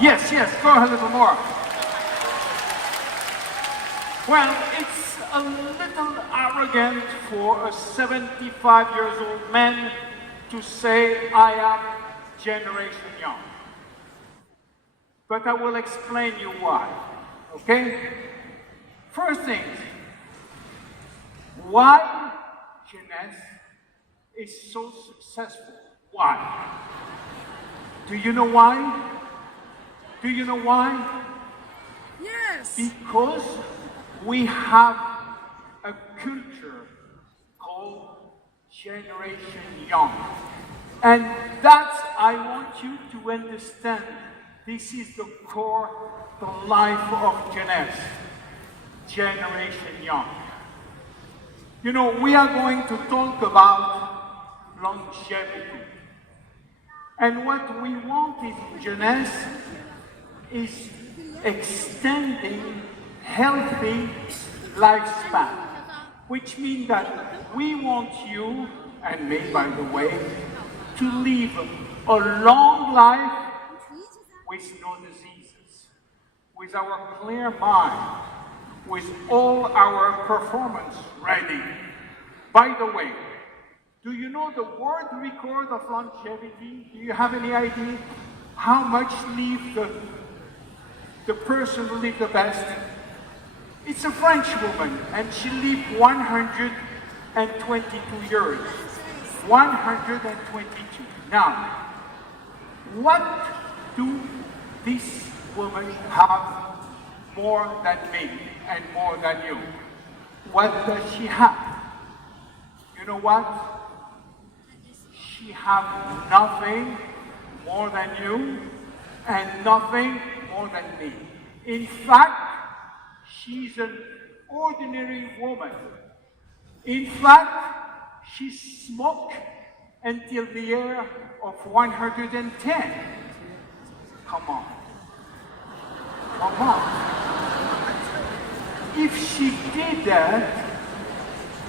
Yes, go a little more. Well, it's a little arrogant for a 75 years old man to say I am Generation Young. But I will explain you why, okay? First thing, why Jeunesse is so successful. Why? Do you know why? Do you know why? Yes. Because we have a culture called Generation Young. And that's, I want you to understand, this is the core, the life of Jeunesse, Generation Young. You know, we are going to talk about longevity. And what we want in Jeunesse is extending healthy lifespan, which means that we want you, and me by the way, to live a long life with no diseases, with our clear mind, with all our performance ready. By the way, do you know the world record of longevity? Do you have any idea how much live the person who lived the best? It's a French woman, and she lived 122 years. 122. Now, what do this woman have more than me and more than you? What does she have? You know what? She has nothing more than you and nothing more than me. In fact, she's an ordinary woman. In fact, she smoked until the year of 110. Come on. Come on. If she did that,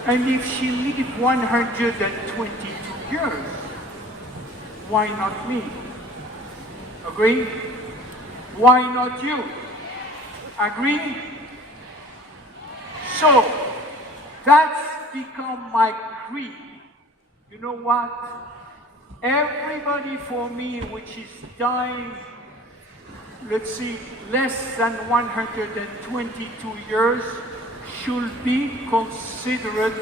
and if she lived 122 years, why not me? Agree? Why not you? Agree? So, that's become my creed. You know what? Everybody for me which is dying, let's see, less than 122 years should be considered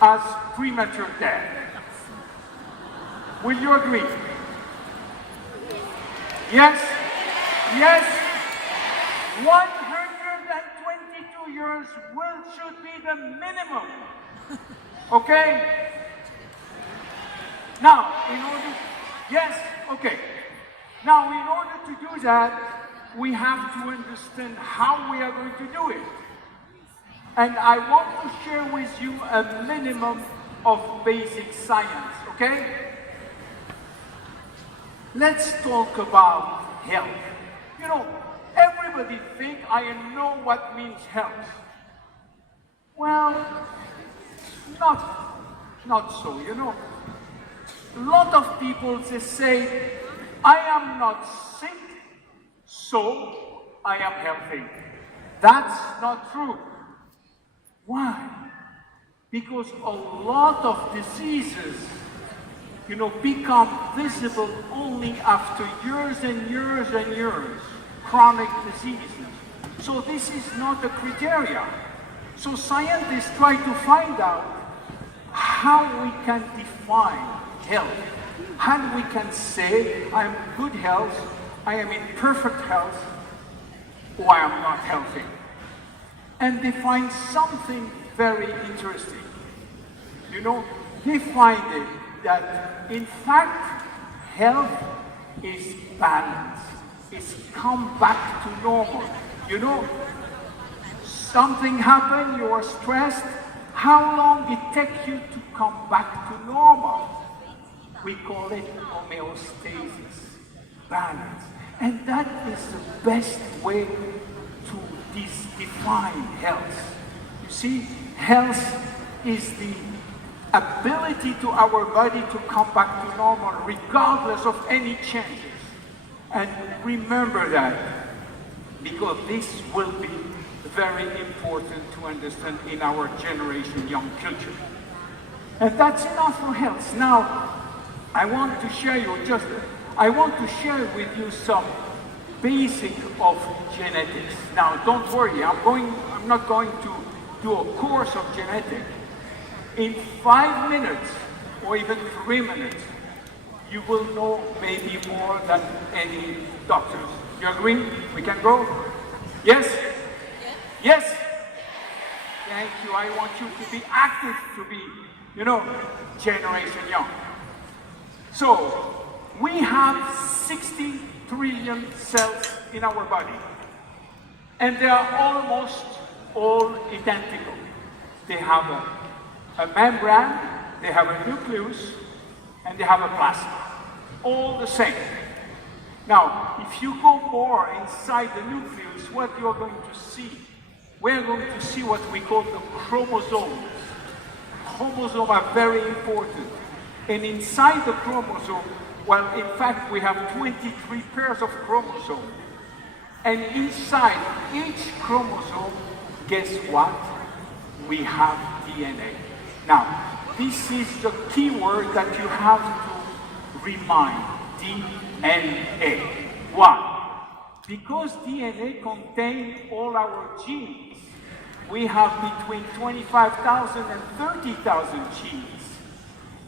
as premature death. Will you agree? Yes? Yes? 122 years should be the minimum. Okay? Now, yes, okay. Now, in order to do that, we have to understand how we are going to do it. And I want to share with you a minimum of basic science, okay? Let's talk about health. You know, everybody think I know what means health. Well, not so, you know. A lot of people, they say, I am not sick, so I am healthy. That's not true. Why? Because a lot of diseases, you know, become visible only after years and years and years. Chronic diseases. So this is not a criteria. So scientists try to find out how we can define health. How we can say, I am in good health, I am in perfect health, or I am not healthy. And they find something very interesting. You know, they find it that, in fact, health is balance. It's come back to normal. You know, something happened, you are stressed, how long it takes you to come back to normal? We call it homeostasis, balance. And that is the best way to define health. You see, health is the ability to our body to come back to normal regardless of any changes. And remember that, because this will be very important to understand in our generation young culture. And that's enough for health. Now, I want to share with you some basic of genetics. Now, don't worry, I'm not going to do a course of genetics. In 5 minutes, or even 3 minutes, you will know maybe more than any doctors. You agree? We can go? Yes? Yes? Thank you. I want you to be active, to be, generation young. So, we have 60 trillion cells in our body. And they are almost all identical. They have a membrane, they have a nucleus, and they have a plasma. All the same. Now, if you go more inside the nucleus, what you're going to see, we're going to see what we call the chromosomes. Chromosomes are very important. And inside the chromosome, well, in fact, we have 23 pairs of chromosomes. And inside each chromosome, guess what? We have DNA. Now, this is the key word that you have to remind, DNA. Why? Because DNA contains all our genes. We have between 25,000 and 30,000 genes.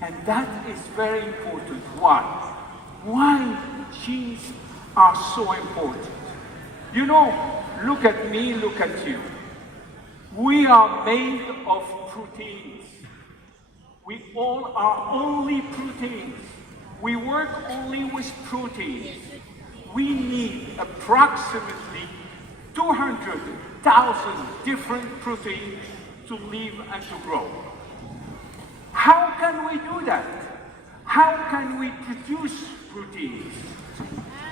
And that is very important. Why? Why genes are so important? Look at me, look at you. We are made of proteins. We all are only proteins. We work only with proteins. We need approximately 200,000 different proteins to live and to grow. How can we do that? How can we produce proteins?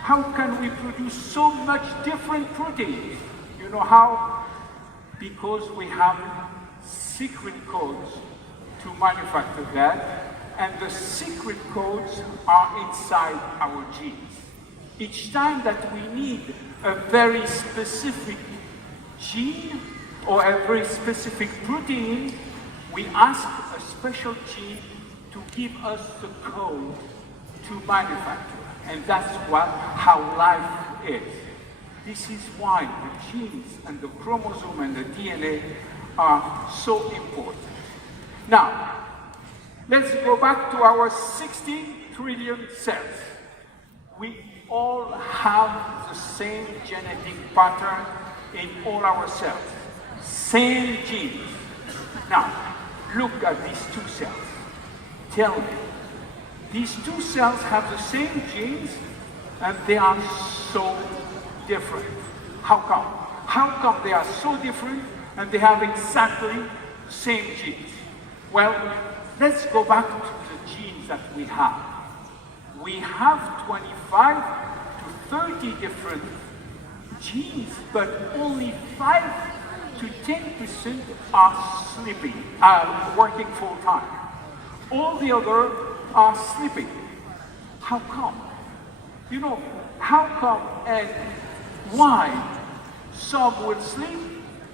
How can we produce so much different proteins? You know how? Because we have secret codes to manufacture that, and the secret codes are inside our genes. Each time that we need a very specific gene or a very specific protein, we ask a special gene to give us the code to manufacture. And that's how life is. This is why the genes and the chromosome and the DNA are so important. Now, let's go back to our 60 trillion cells. We all have the same genetic pattern in all our cells. Same genes. Now, look at these two cells. Tell me, these two cells have the same genes and they are so different. How come? How come they are so different and they have exactly the same genes? Well, let's go back to the genes that we have. We have 25 to 30 different genes, but only 5 to 10% are working full time. All the others are sleeping. How come? How come and why? Some will sleep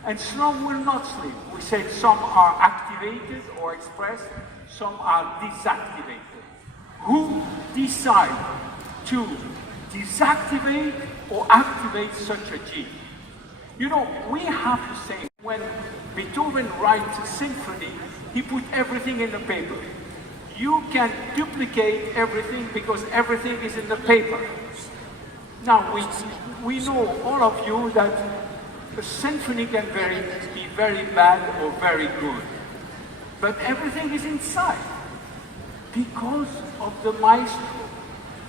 and some will not sleep. We say some are activated or expressed, some are deactivated. Who decide to deactivate or activate such a gene? We have to say, when Beethoven writes a symphony, he put everything in the paper. You can duplicate everything because everything is in the paper. Now, we know, all of you, that a symphony can be very bad or very good. But everything is inside. Because of the maestro,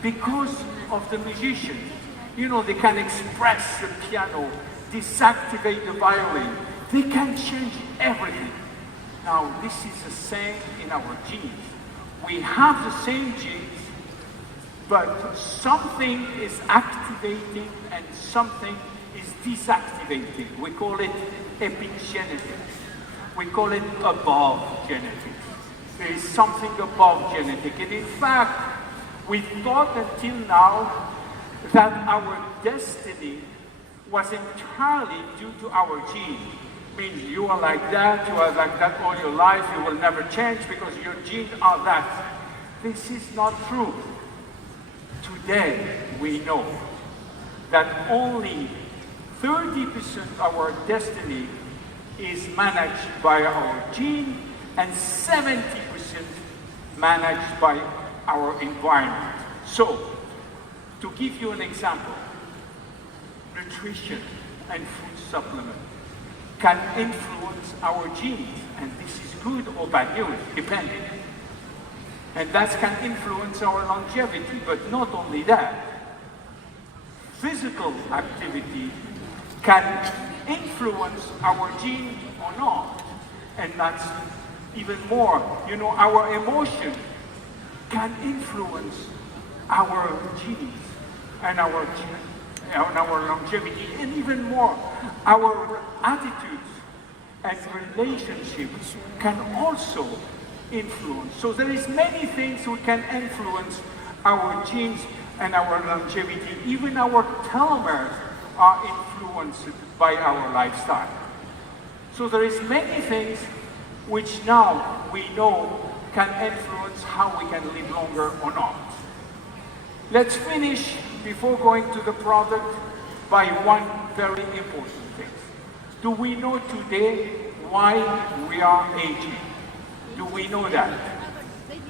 because of the musician. They can express the piano, deactivate the violin. They can change everything. Now, this is the same in our genes. We have the same genes, but something is activating and something is deactivating. We call it epigenetics. We call it above genetics. There is something above genetic. And in fact, we thought until now that our destiny was entirely due to our genes. Means you are like that, you are like that all your life, you will never change because your genes are that. This is not true. Today we know that only 30% of our destiny is managed by our gene and 70% managed by our environment. So, to give you an example, nutrition and food supplement can influence our genes, and this is good or bad news, depending. And that can influence our longevity, but not only that. Physical activity can influence our genes or not, and that's even more. You know, our emotion can influence our genes and our longevity, and even more, our attitudes and relationships can also influence. So there is many things we can influence our genes and our longevity. Even our telomeres are influenced by our lifestyle. So there is many things which now we know can influence how we can live longer or not. Let's finish, before going to the product, by one very important thing. Do we know today why we are aging? Do we know that?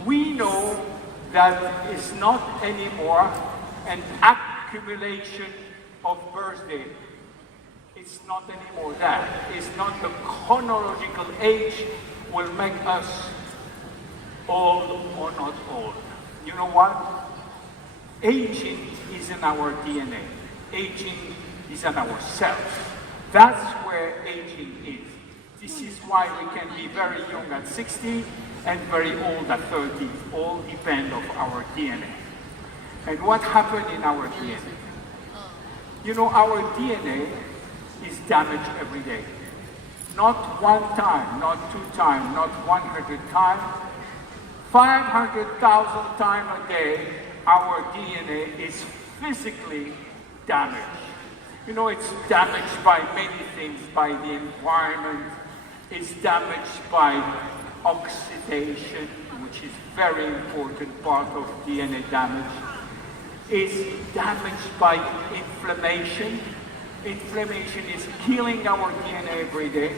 We know that it's not anymore an accumulation of birthdays. It's not anymore that. It's not the chronological age will make us old or not old. You know what? Aging is in our DNA. Aging is in our cells. That's where aging is. This is why we can be very young at 60 and very old at 30. All depend on our DNA. And what happened in our DNA? You know, our DNA is damaged every day. Not one time, not 2 times, not 100 times. 500,000 times a day, our DNA is physically damaged. You know, it's damaged by many things, by the environment. It's damaged by oxidation, which is very important part of DNA damage. It's damaged by inflammation. Inflammation is killing our DNA every day.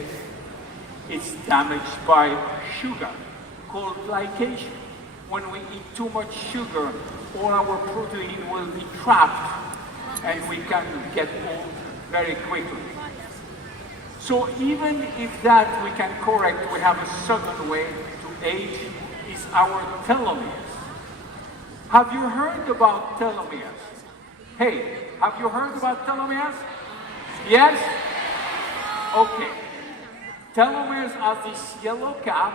It's damaged by sugar, called glycation. When we eat too much sugar, all our protein will be trapped and we can get old very quickly. So even if that we can correct, we have a certain way to age, is our telomeres. Have you heard about telomeres? Hey, have you heard about telomeres? Yes? Okay. Telomeres are this yellow cap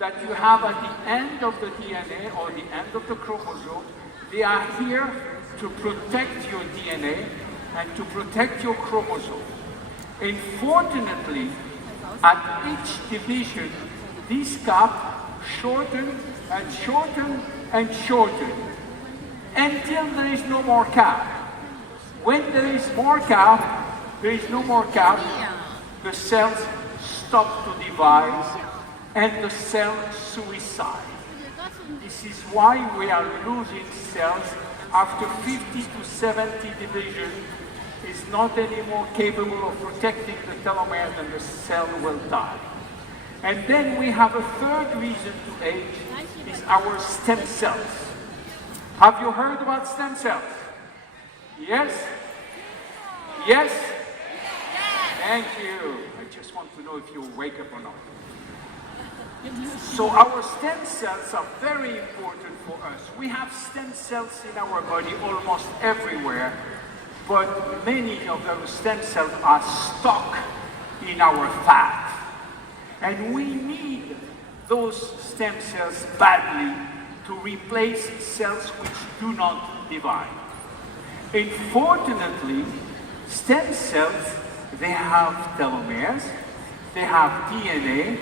that you have at the end of the DNA or the end of the chromosome. They are here to protect your DNA and to protect your chromosome. Unfortunately, at each division, this cap shorten and shorten and shorten until there is no more cap. When there is more cap, there is no more cap, the cells stop to divide and the cell suicide. This is why we are losing cells after 50 to 70 divisions. Is not anymore capable of protecting the telomeres and the cell will die. And then we have a third reason to age, is our stem cells. Have you heard about stem cells? Yes? Yes? Thank you. I just want to know if you wake up or not. So our stem cells are very important for us. We have stem cells in our body almost everywhere, but many of those stem cells are stuck in our fat. And we need those stem cells badly to replace cells which do not divide. Unfortunately, stem cells, they have telomeres, they have DNA,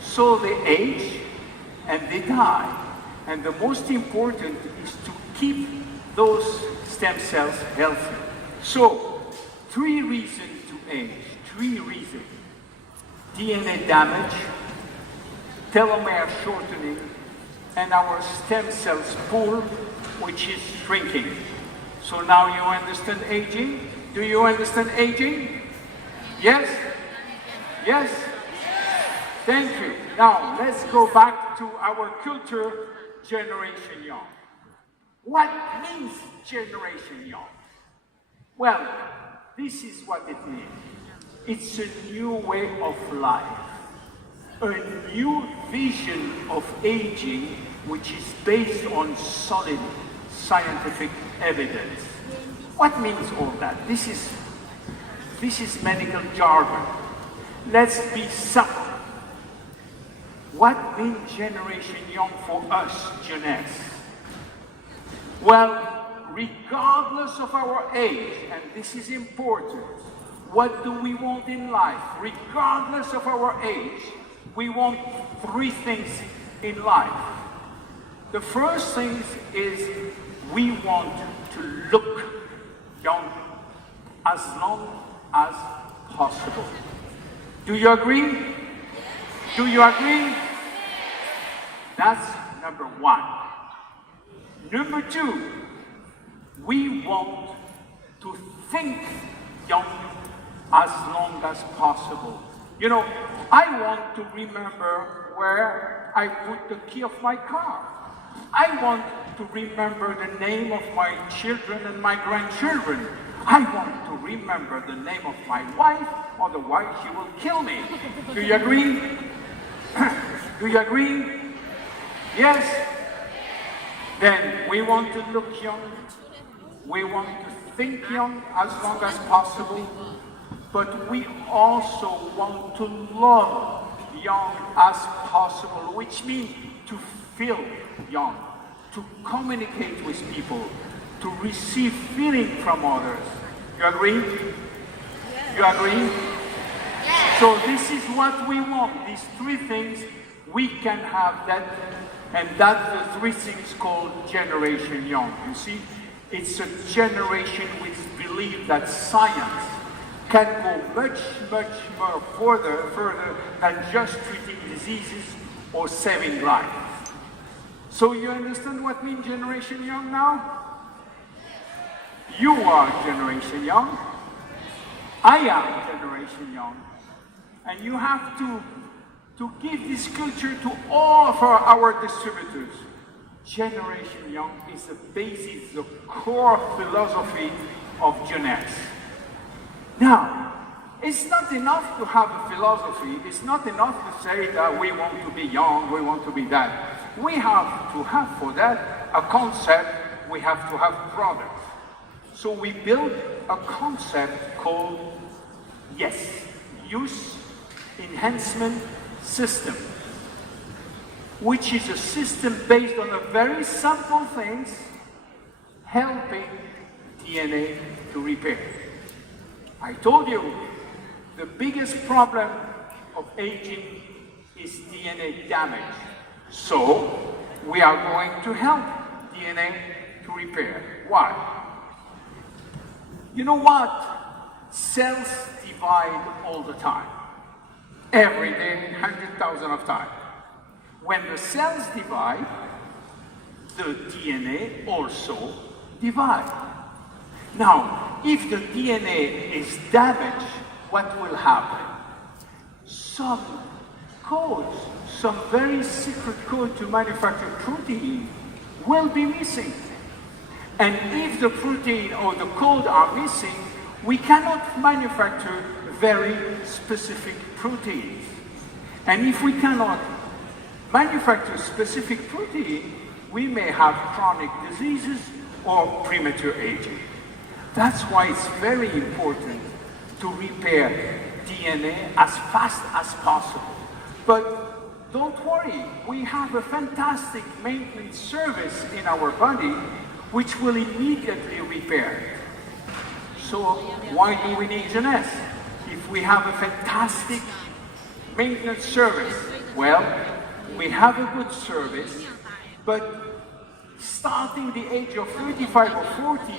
so they age and they die. And the most important is to keep those stem cells healthy. So, 3 reasons to age, 3 reasons. DNA damage, telomere shortening, and our stem cells pool, which is shrinking. So now you understand aging? Do you understand aging? Yes? Yes? Thank you. Now, let's go back to our culture, Generation Young. What means Generation Young? Well, this is what it means. It's a new way of life, a new vision of aging, which is based on solid scientific evidence. What means all that? This is medical jargon. Let's be simple. What means Generation Young for us, Gen X? Well, regardless of our age, and this is important, what do we want in life? Regardless of our age, we want 3 things in life. The first thing is we want to look young as long as possible. Do you agree? Do you agree? That's number 1. Number 2, we want to think young as long as possible. You know, I want to remember where I put the key of my car. I want to remember the name of my children and my grandchildren. I want to remember the name of my wife, otherwise she will kill me. Do you agree? Do you agree? Yes? Then we want to look young. We want to think young as long as possible. But we also want to love young as possible, which means to feel young, to communicate with people, to receive feeling from others. You agree? Yes. You agree? Yes. So this is what we want. These 3 things, we can have that, and that's the 3 things called Generation Young. You see, it's a generation which believes that science can go much, much more further than just treating diseases or saving lives. So you understand what means Generation Young now? You are Generation Young. I am Generation Young. And you have to give this culture to all of our distributors. Generation Young is the basis, the core philosophy of Gen X. Now, it's not enough to have a philosophy. It's not enough to say that we want to be young, we want to be that. We have to have for that a concept, we have to have products. So we built a concept called Youth Enhancement System, which is a system based on a very simple things, helping DNA to repair. I told you, the biggest problem of aging is DNA damage. So, we are going to help DNA to repair. Why? You know what? Cells divide all the time. Every day, 100,000 of times. When the cells divide, the DNA also divides. Now, if the DNA is damaged, what will happen? Some codes, some very secret code to manufacture protein will be missing. And if the protein or the code are missing, we cannot manufacture very specific proteins. And if we cannot manufacture specific protein, we may have chronic diseases or premature aging. That's why it's very important to repair DNA as fast as possible. But don't worry, we have a fantastic maintenance service in our body which will immediately repair it. So why do we need Gen S? If we have a fantastic maintenance service, well, we have a good service, but starting the age of 35 or 40,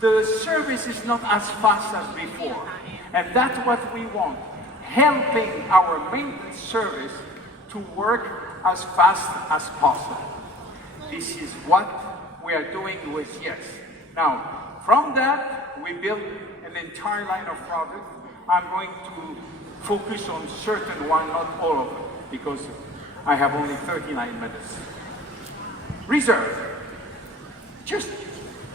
the service is not as fast as before. And that's what we want, helping our maintenance service to work as fast as possible. This is what we are doing with Yes. Now, from that, we build an entire line of products. I'm going to focus on certain one, not all of them, because I have only 39 minutes. Reserve. Just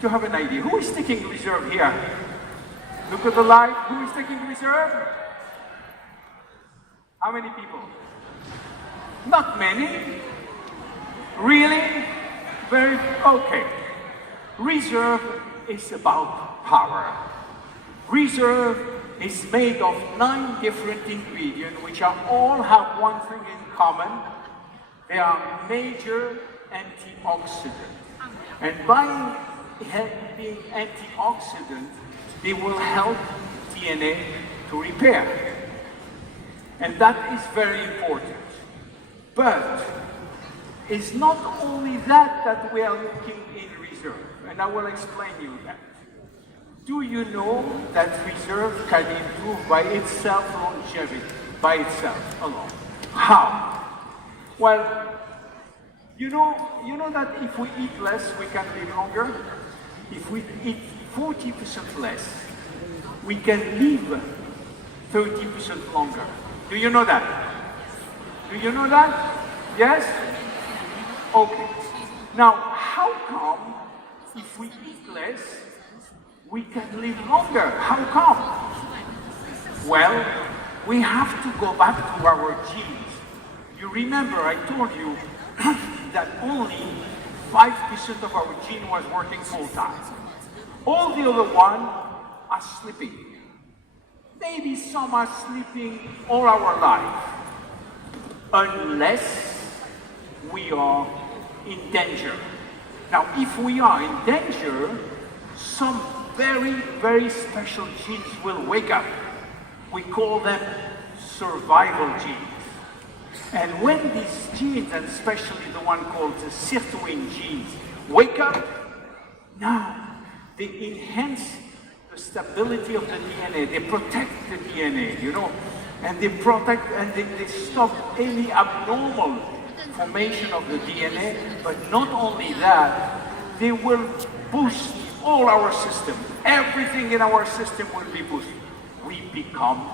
to have an idea, who is taking reserve here? Look at the light. Who is taking reserve? How many people? Not many. Really? Very okay. Reserve is about power. Reserve is made of 9 different ingredients which all have one thing in common. They are major antioxidants. And by being antioxidants, they will help DNA to repair. And that is very important. But it's not only that we are looking in reserve, and I will explain you that. Do you know that reserve can improve by itself longevity, by itself alone? How? Well, you know that if we eat less, we can live longer. If we eat 40% less, we can live 30% longer. Do you know that? Do you know that? Yes? Okay. Now, how come if we eat less, we can live longer? How come? Well, we have to go back to our genes. You remember I told you that only 5% of our gene was working full time. All the other one are sleeping. Maybe some are sleeping all our life. Unless we are in danger. Now, if we are in danger, some very, very special genes will wake up. We call them survival genes. And when these genes, and especially the one called the sirtuin genes, wake up, now they enhance the stability of the DNA. They protect the DNA, and they protect and they stop any abnormal formation of the DNA. But not only that, they will boost all our system. Everything in our system will be boosted. We become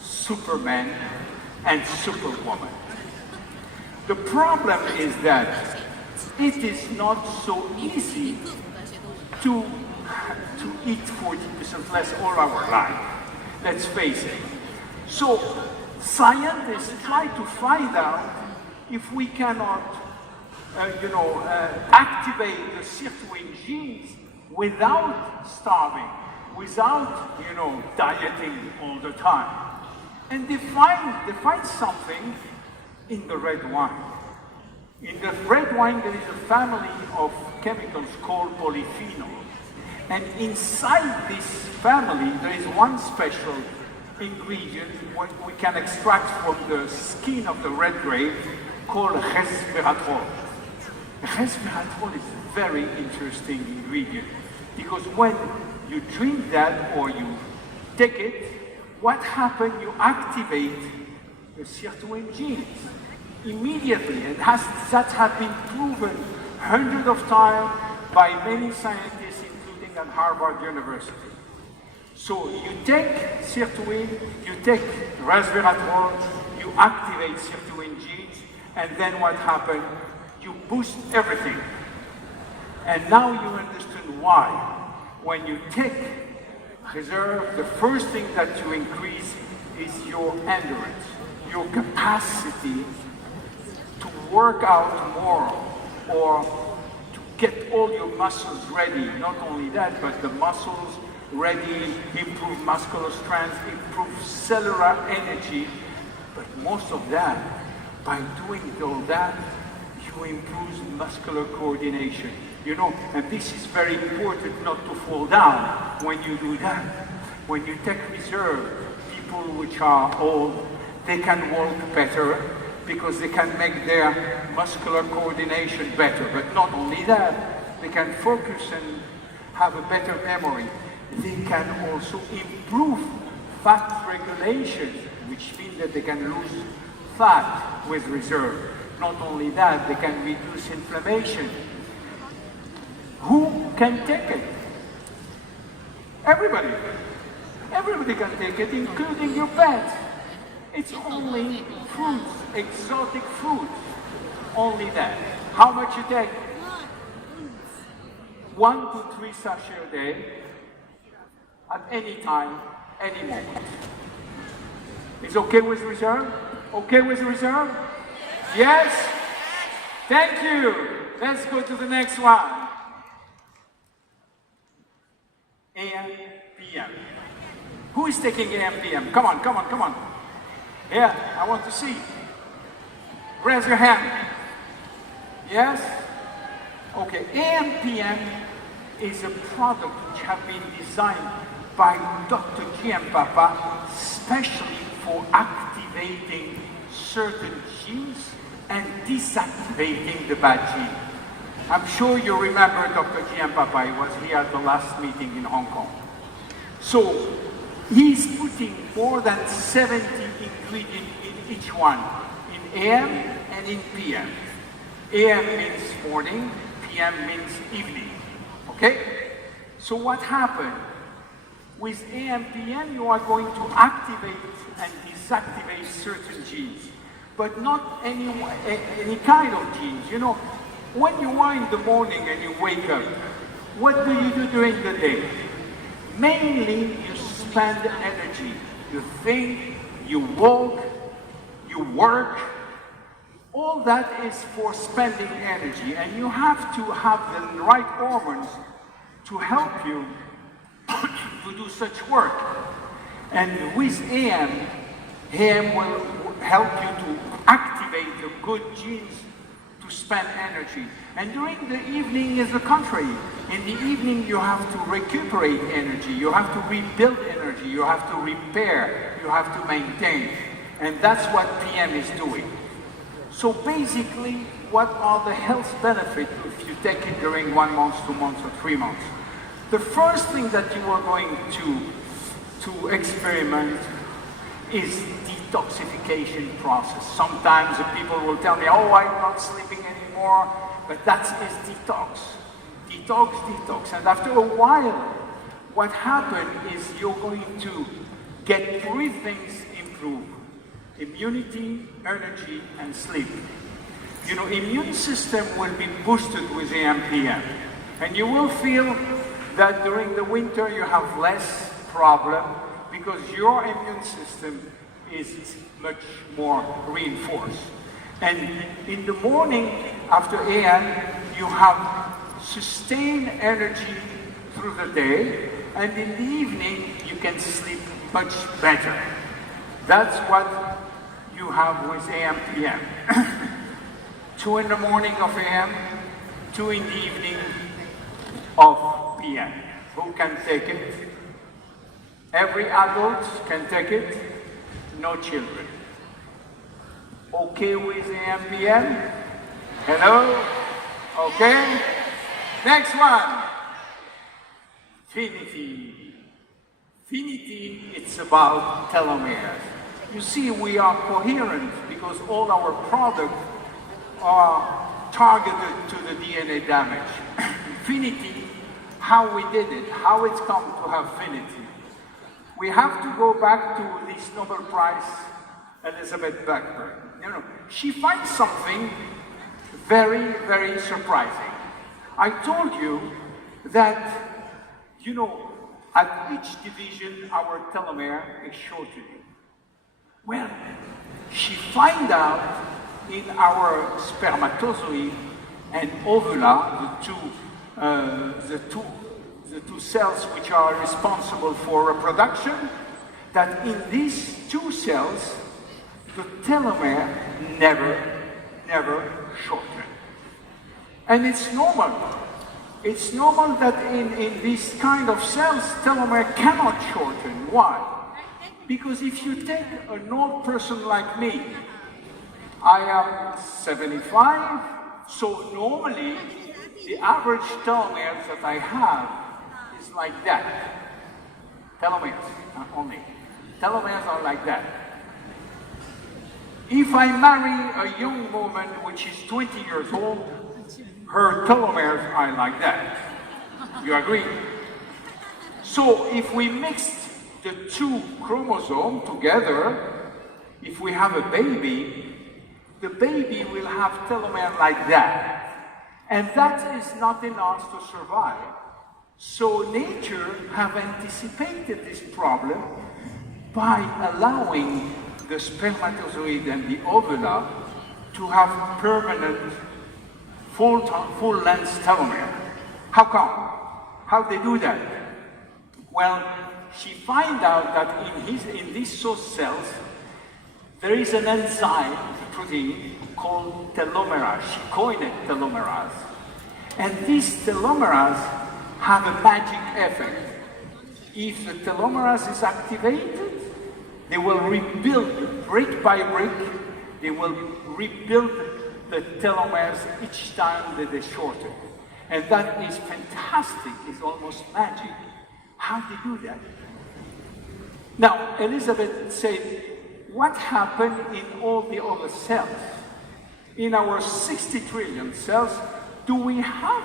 Superman and Superwoman. The problem is that it is not so easy to eat 40% less all our life. Let's face it. So scientists try to find out if we cannot, activate the sirtuin genes without starving, without, dieting all the time. And they find something in the red wine. In the red wine, there is a family of chemicals called polyphenols. And inside this family, there is one special ingredient we can extract from the skin of the red grape called resveratrol. Resveratrol is a very interesting ingredient because when you drink that or you take it, what happens? You activate the sirtuin genes immediately, and that has been proven hundreds of times by many scientists, including at Harvard University. So you take sirtuin, you take resveratrol, you activate sirtuin genes, and then what happens? You boost everything. And now you understand why. When you take reserve, the first thing that you increase is your endurance, your capacity to work out more or to get all your muscles ready. Not only that, but the muscles ready, improve muscular strength, improve cellular energy. But most of that, by doing all that, you improve muscular coordination. And this is very important not to fall down when you do that. When you take reserve, people which are old, they can walk better because they can make their muscular coordination better. But not only that, they can focus and have a better memory. They can also improve fat regulation, which means that they can lose fat with reserve. Not only that, they can reduce inflammation. Who can take it? Everybody. Everybody can take it, including your pet. It's only fruits, exotic fruits. Only that. How much you take? 1 to 3 sachets a day, at any time, any moment. Is okay with reserve? Okay with reserve? Yes? Thank you. Let's go to the next one. AM, PM. Who is taking AM, PM? Come on, come on, come on. Yeah, I want to see. Raise your hand. Yes? Okay, AM, PM is a product which has been designed by Dr. Giampapa especially for activating certain genes and deactivating the bad gene. I'm sure you remember Dr. Giampapa. He was here at the last meeting in Hong Kong. So he's putting more than 70 ingredients in each one, in AM and in PM. AM means morning, PM means evening. Okay? So what happened? With AM, PM, you are going to activate and deactivate certain genes, but not any kind of genes. You know, when you are in the morning and you wake up, what do you do during the day? Mainly, you spend energy. You think, you walk, you work. All that is for spending energy, and you have to have the right hormones to help you to do such work. And with AM will help you to activate the good genes to spend energy. And during the evening is the contrary. In the evening you have to recuperate energy, you have to rebuild energy, you have to repair, you have to maintain. And that's what PM is doing. So basically, what are the health benefits if you take it during 1 month, 2 months, or 3 months? The first thing that you are going to experiment is detoxification process. Sometimes the people will tell me, oh, I'm not sleeping anymore, but that is detox. Detox, detox. And after a while, what happens is you're going to get 3 things improved. Immunity, energy, and sleep. You know, immune system will be boosted with AM/PM. And you will feel that during the winter you have less problem because your immune system is much more reinforced. And in the morning after AM, you have sustained energy through the day, and in the evening you can sleep much better. That's what you have with AM/PM. 2 in the morning of AM, 2 in the evening of PM. Who can take it? Every adult can take it, no children. Okay with AM/PM? Hello? Okay? Next one. Finity. Finity, it's about telomeres. You see, we are coherent because all our products are targeted to the DNA damage. Finity, how we did it, how it's come to have finity. We have to go back to this Nobel Prize, Elizabeth Blackburn. You know, she finds something very, very surprising. I told you that, you know, at each division, our telomere is shortening. Well, she find out in our spermatozoid and ovula, the two cells which are responsible for reproduction, that in these 2 cells, the telomere never shorten. And it's normal. It's normal that in this kind of cells, telomere cannot shorten. Why? Because if you take an old person like me, I am 75, so normally the average telomeres that I have like that. Telomeres only. Telomeres are like that. If I marry a young woman which is 20 years old, her telomeres are like that. You agree? So if we mix the two chromosomes together, if we have a baby, the baby will have telomeres like that. And that is not enough to survive. So nature have anticipated this problem by allowing the spermatozoid and the ovula to have permanent full-length telomere. How come? How they do that? Well, she find out that in these source cells, there is an enzyme, protein, called telomerase. She coined it telomerase. And these telomerase have a magic effect. If the telomerase is activated, they will rebuild, brick by brick, they will rebuild the telomeres each time that they shorten. And that is fantastic, it's almost magic. How do they do that? Now, Elizabeth said, what happened in all the other cells? In our 60 trillion cells, do we have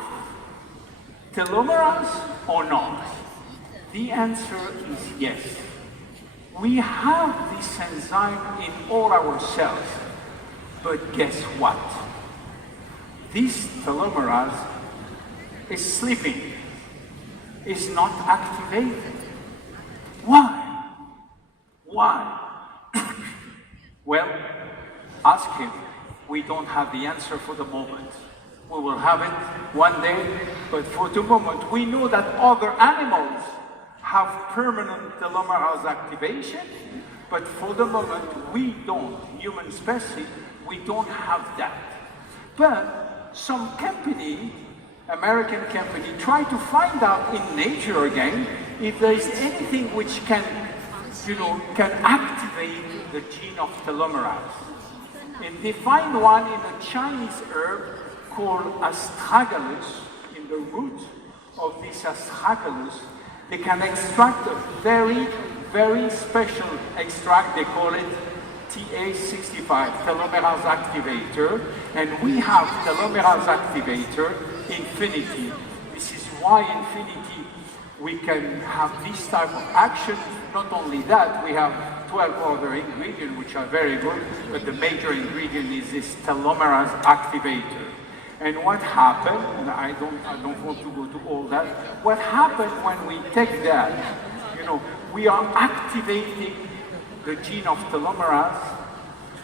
telomerase or not? The answer is yes. We have this enzyme in all our cells, but guess what? This telomerase is sleeping, is not activated. Why? Why? Well, ask him. We don't have the answer for the moment. We will have it one day, but for the moment, we know that other animals have permanent telomerase activation, but for the moment, we don't, human species, we don't have that. But some company, American company, try to find out in nature again if there is anything which can, can activate the gene of telomerase. And they find one in a Chinese herb called astragalus. In the root of this astragalus, they can extract a very, very special extract. They call it TA65, telomerase activator. And we have telomerase activator, Infinity. This is why Infinity, we can have this type of action. Not only that, we have 12 other ingredients which are very good, but the major ingredient is this telomerase activator. And what happened, and I don't want to go to all that, what happened when we take that, we are activating the gene of telomerase,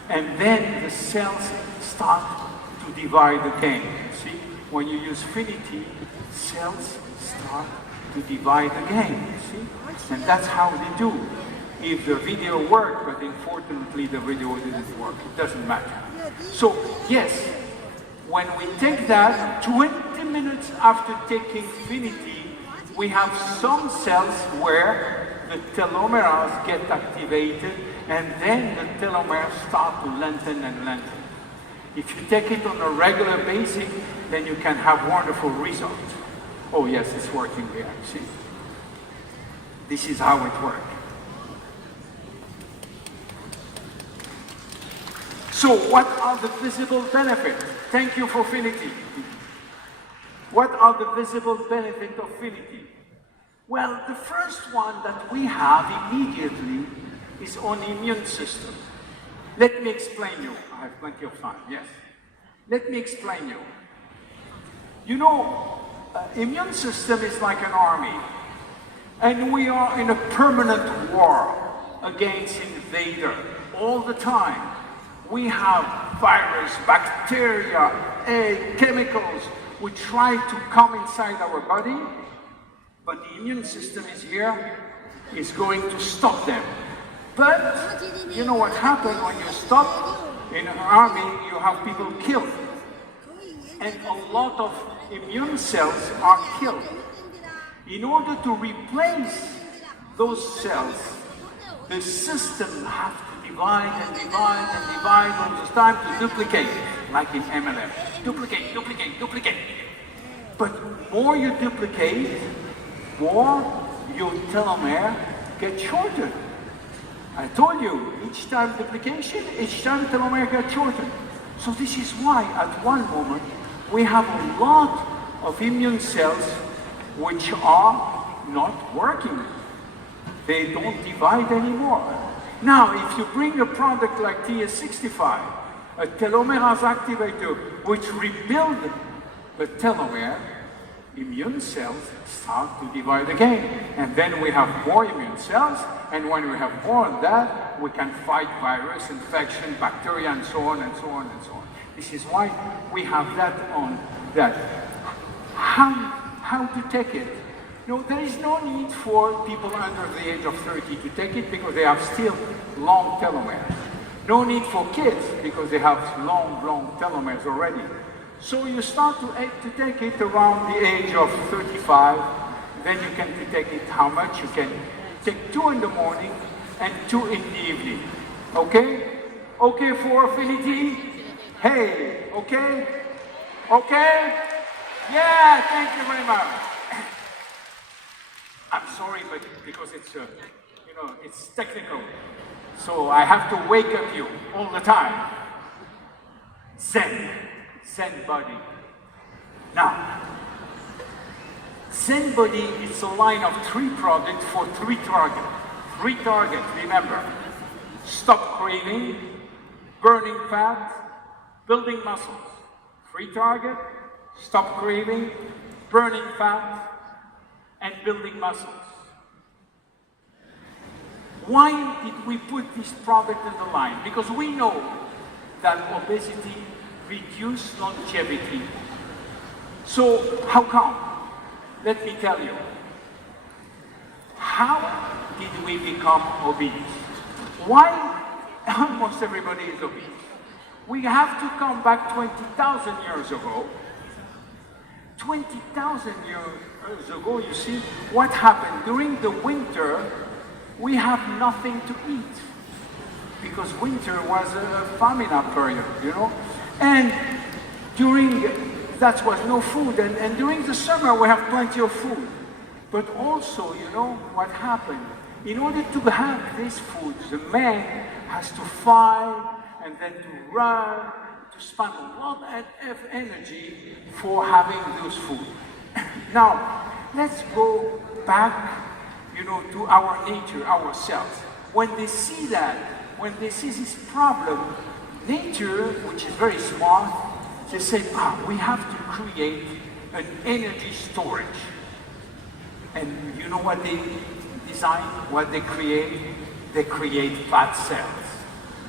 and then the cells start to divide again. See, when you use Finity, cells start to divide again, see? And that's how they do. If the video worked, but unfortunately the video didn't work, it doesn't matter. So, yes, when we take that, 20 minutes after taking Finity, we have some cells where the telomerase get activated, and then the telomeres start to lengthen and lengthen. If you take it on a regular basis, then you can have wonderful results. Oh yes, it's working there, see? This is how it works. So what are the visible benefits? Thank you for Finity. What are the visible benefits of Finity? Well, the first one that we have immediately is on the immune system. Let me explain you. I have plenty of time, yes. Let me explain you. Immune system is like an army. And we are in a permanent war against invader all the time. We have virus, bacteria, chemicals which try to come inside our body, but the immune system is here, is going to stop them. But you know what happens when you stop? In an army, you have people killed. And a lot of immune cells are killed. In order to replace those cells, the system has to divide and divide and divide all the time to duplicate, like in MLM. Duplicate, duplicate, duplicate. But more you duplicate, more your telomere gets shorter. I told you, each time duplication, each time telomere gets shorter. So this is why at one moment we have a lot of immune cells which are not working. They don't divide anymore. Now, if you bring a product like TS65, a telomerase activator which rebuilds the telomere, immune cells start to divide again. And then we have more immune cells, and when we have more of that, we can fight virus, infection, bacteria, and so on and so on and so on. This is why we have that on that. How to take it? No, there is no need for people under the age of 30 to take it because they have still long telomeres. No need for kids because they have long telomeres already. So you start to take it around the age of 35, then you can take it how much? You can take 2 in the morning and 2 in the evening. Okay? Okay for affinity? Hey, okay? Okay? Yeah, thank you very much. I'm sorry, but because it's, it's technical. So I have to wake up you all the time. Zen body. Now, Zen body is a line of 3 products for 3 targets. 3 targets, remember. Stop craving, burning fat, building muscles. 3 targets, stop craving, burning fat, and building muscles. Why did we put this product in the line? Because we know that obesity reduces longevity. So how come? Let me tell you. How did we become obese? Why almost everybody is obese? We have to come back 20,000 years ago. 20,000 years ago, you see, what happened? During the winter, we have nothing to eat. Because winter was a famine period, And that was no food. And during the summer, we have plenty of food. But also, what happened? In order to have this food, the man has to fight and then to run, to spend a lot of energy for having those food. Now, let's go back, to our nature, ourselves. When they see that, when they see this problem, nature, which is very smart, they say, we have to create an energy storage. And you know what they design, what they create? They create fat cells.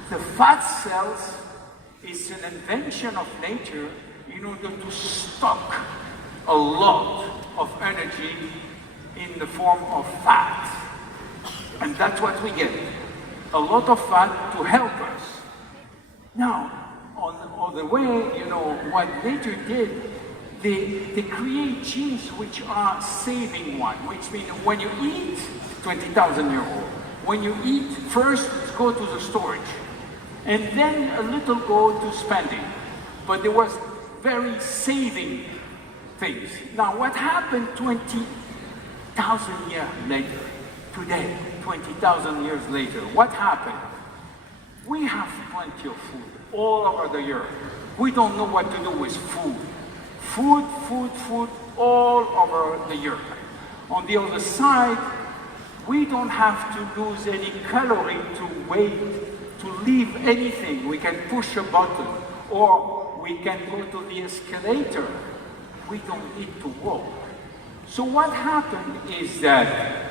The fat cells is an invention of nature in order to stock a lot of energy in the form of fat. And that's what we get. A lot of fat to help us. Now, on the way, what nature did, they create genes which are saving one, which means when you eat, 20,000 year old, when you eat, first go to the storage, and then a little go to spending. But there was very saving things. Now, what happened 20,000 years later, today, 20,000 years later, what happened? We have plenty of food all over the earth. We don't know what to do with food. Food all over the earth. On the other side, we don't have to lose any calorie to wait, to leave anything. We can push a button, or we can go to the escalator. We don't need to walk. So what happened is that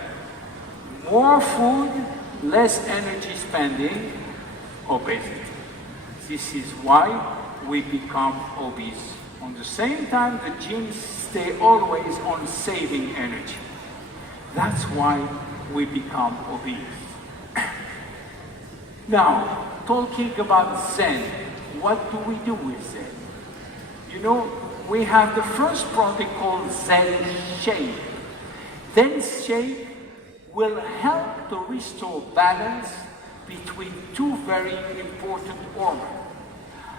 more food, less energy spending, obesity. This is why we become obese. On the same time, the genes stay always on saving energy. That's why we become obese. Now, talking about Zen, what do we do with Zen? We have the first product called Zen Shape. Zen Shape will help to restore balance between 2 very important hormones.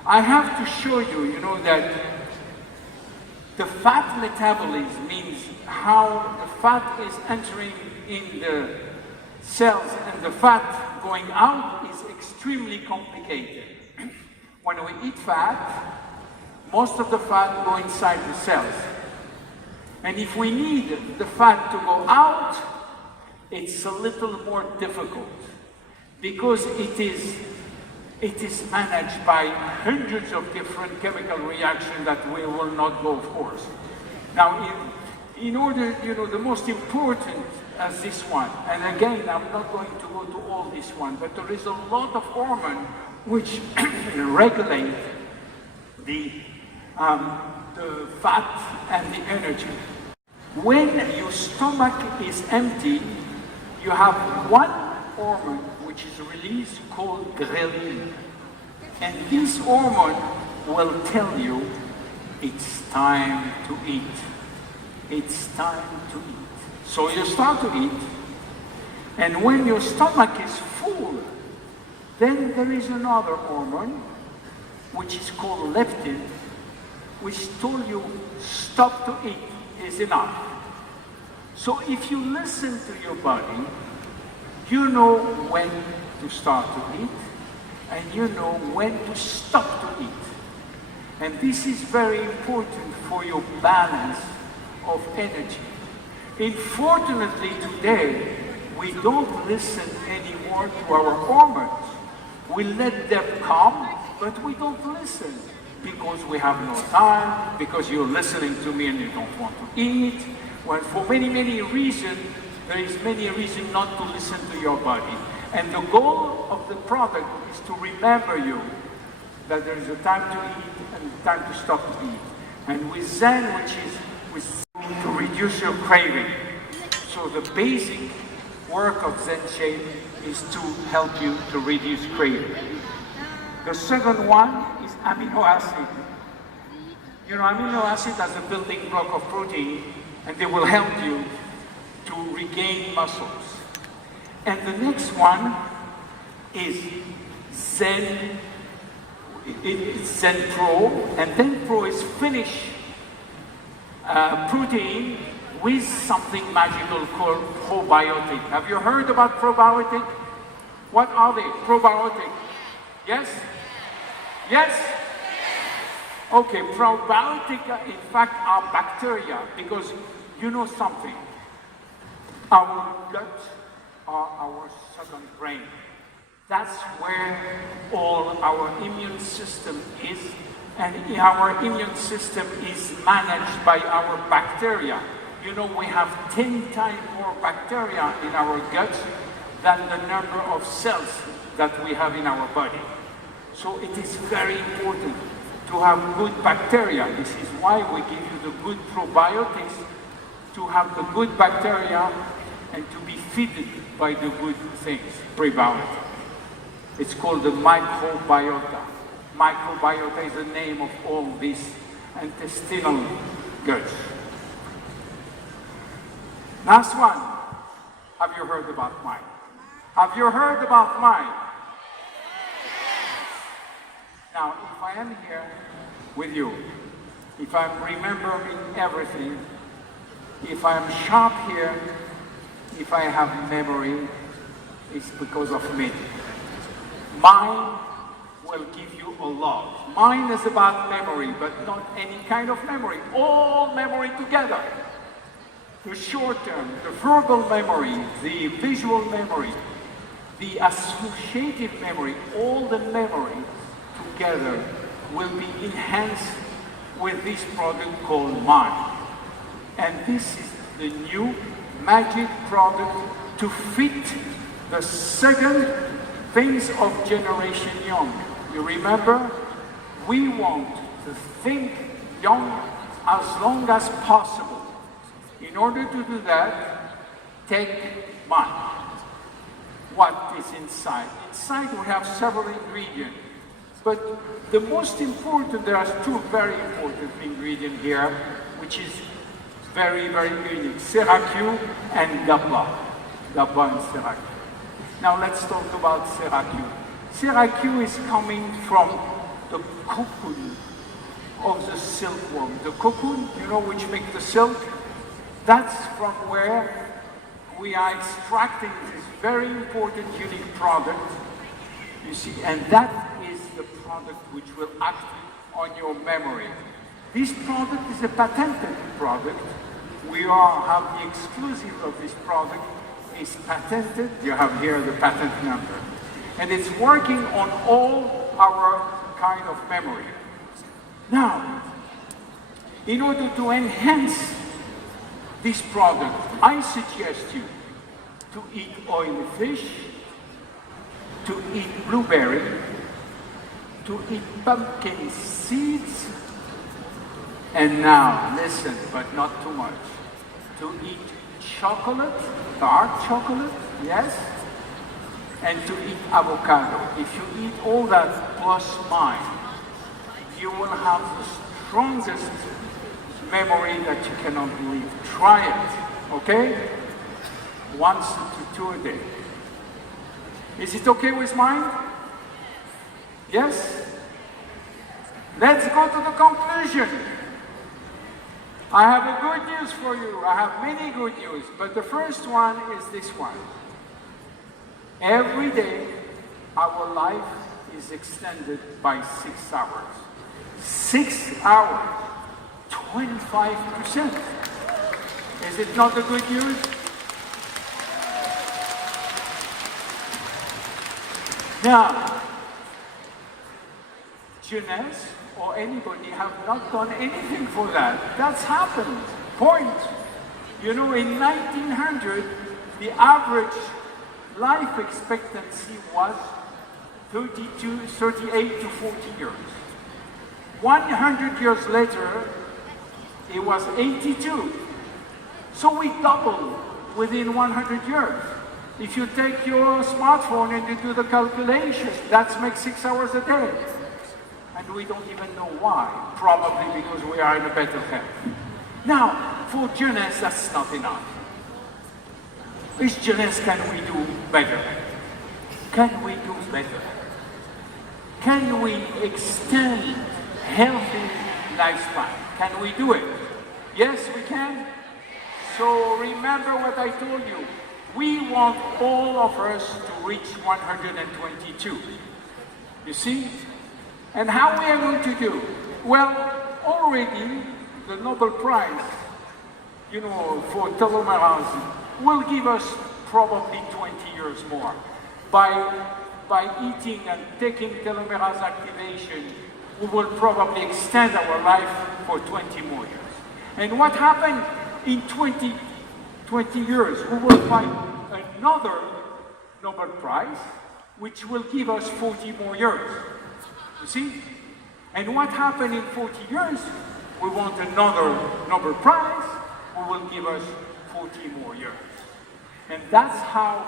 I have to show you, that The fat metabolism means how the fat is entering in the cells and the fat going out is extremely complicated. When we eat fat, most of the fat go inside the cells. And if we need the fat to go out, it's a little more difficult because it is managed by hundreds of different chemical reactions that we will not go, of course. Now, in order, the most important as this one, and again, I'm not going to go to all this one, but there is a lot of hormone which regulate the fat and the energy. When your stomach is empty, you have one hormone which is released called ghrelin. And this hormone will tell you it's time to eat. It's time to eat. So you start to eat, and when your stomach is full, then there is another hormone which is called leptin, which told you stop to eat is enough. So if you listen to your body, you know when to start to eat, and you know when to stop to eat. And this is very important for your balance of energy. Unfortunately today, we don't listen anymore to our hormones. We let them come, but we don't listen because we have no time, because you're listening to me and you don't want to eat. Well, for many, many reasons, there is many reasons not to listen to your body. And the goal of the product is to remember you that there is a time to eat and a time to stop to eat. And with Zen, which is to reduce your craving. So the basic work of Zen shape is to help you to reduce craving. The second one is amino acid. Amino acid as a building block of protein, and they will help you to regain muscles. And the next one is Zen. It's Zen Pro, and Zen Pro is finished protein with something magical called probiotic. Have you heard about probiotic? What are they? Probiotic. Yes? Yes? Okay, probiotic in fact are bacteria, because you know something. Our guts are our second brain. That's where all our immune system is, and our immune system is managed by our bacteria. We have 10 times more bacteria in our guts than the number of cells that we have in our body. So it is very important to have good bacteria. This is why we give you the good probiotics, to have the good bacteria and to be fed by the good things, prebiotics. It's called the microbiota. Microbiota is the name of all these intestinal guts. Last one. Have you heard about mine? Have you heard about mine? Now, if I am here with you, if I'm remembering everything, if I'm sharp here, if I have memory, it's because of me. Mine will give you a lot. Mine is about memory, but not any kind of memory. All memory together. The short term, the verbal memory, the visual memory, the associative memory, all the memory together will be enhanced with this product called Mine. And this is the new magic product to fit the second phase of Generation Young. You remember? We want to think young as long as possible. In order to do that, take Mine. What is inside? Inside we have several ingredients. But the most important, there are two very important ingredients here, which is very, very unique. Seracu and GABA. GABA and Seracu. Now let's talk about Seracu. Seracu is coming from the cocoon of the silkworm. The cocoon, you know, which makes the silk, that's from where we are extracting this very important, unique product, you see, and that is the product which will act on your memory. This product is a patented product. We have the exclusive of this product. It's patented. You have here the patent number. And it's working on all our kind of memory. Now, in order to enhance this product, I suggest you to eat oily fish, to eat blueberry, to eat pumpkin seeds, and now, listen, but not too much, to eat chocolate, dark chocolate, yes, and to eat avocado. If you eat all that plus mine, you will have the strongest memory that you cannot believe. Try it, okay? Once to 2 a day. Is it okay with mine? Yes? Let's go to the conclusion. I have a good news for you. I have many good news, but the first one is this one. Every day, our life is extended by 6 hours. 6 hours, 25%. Is it not the good news? Now, Jeunesse or anybody have not done anything for that. That's happened. Point. You know, in 1900, the average life expectancy was 38 to 40 years. 100 years later, it was 82. So we doubled within 100 years. If you take your smartphone and you do the calculations, that makes 6 hours a day. And we don't even know why. Probably because we are in a better health. Now, for Jeunesse, that's not enough. Which Jeunesse can we do better? Can we do better? Can we extend healthy lifespan? Can we do it? Yes, we can. So remember what I told you. We want all of us to reach 122. You see? And how we are going to do? Well, already the Nobel Prize, you know, for telomerase will give us probably 20 years more. By eating and taking telomerase activation, we will probably extend our life for 20 more years. And what happened in 20 years? We will find another Nobel Prize, which will give us 40 more years. You see? And what happened in 40 years? We want another Nobel Prize, who will give us 40 more years. And that's how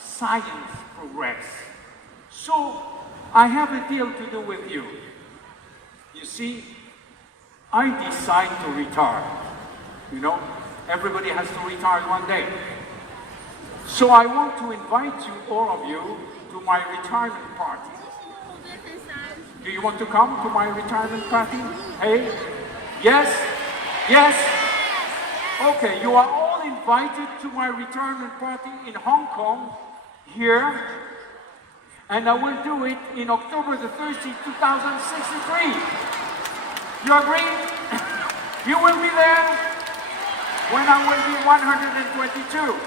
science progresses. So, I have a deal to do with you. You see, I decide to retire. You know, everybody has to retire one day. So I want to invite you, all of you, to my retirement party. Do you want to come to my retirement party? Hey? Yes? Yes? Okay, you are all invited to my retirement party in Hong Kong, here, and I will do it in October the 30th, 2063. You agree? You will be there when I will be 122.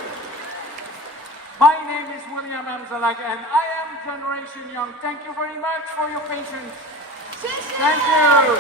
My name is William Amzalag, and I am Generation Young. Thank you very much for your patience. Thank you.